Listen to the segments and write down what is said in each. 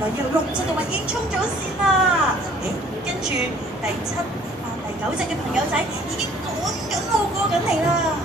來有6隻動物已經衝咗線啦。跟住第7、8、第9隻嘅朋友仔已經趕緊路過緊嚟啦。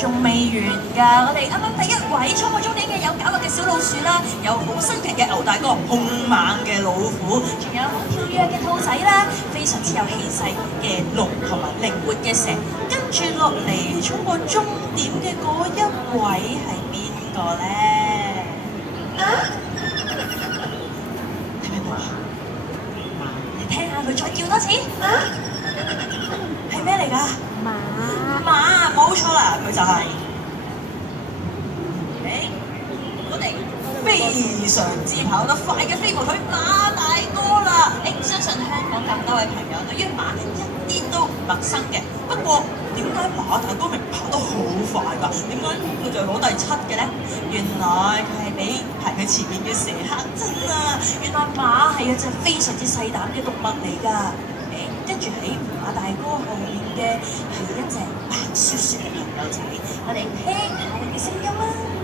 仲未完㗎，我哋啱啱第1位衝過終點嘅有狡猾嘅小老鼠啦，有好新奇嘅牛大哥，兇猛嘅老虎，仲有好跳躍嘅兔仔啦，非常之有氣勢嘅龍同埋靈活嘅蛇。跟住落嚟衝過終點嘅嗰1位係邊個咧？係咪馬？你聽下佢再叫多次。係咩嚟㗎？馬，冇錯啦，佢就係我哋非常之跑得快嘅飛毛腿馬大哥啦！相信香港咁多位朋友對於馬一啲都唔陌生嘅。不過點解馬大哥明跑得好快㗎？點解佢就攞第7嘅咧？原來佢係俾排喺前面嘅蛇嚇親啊！原來馬係一隻非常之細膽嘅動物嚟㗎。跟住喺馬大哥後面嘅係一隻白雪雪嘅朋友仔，我哋聽下佢嘅聲音啦。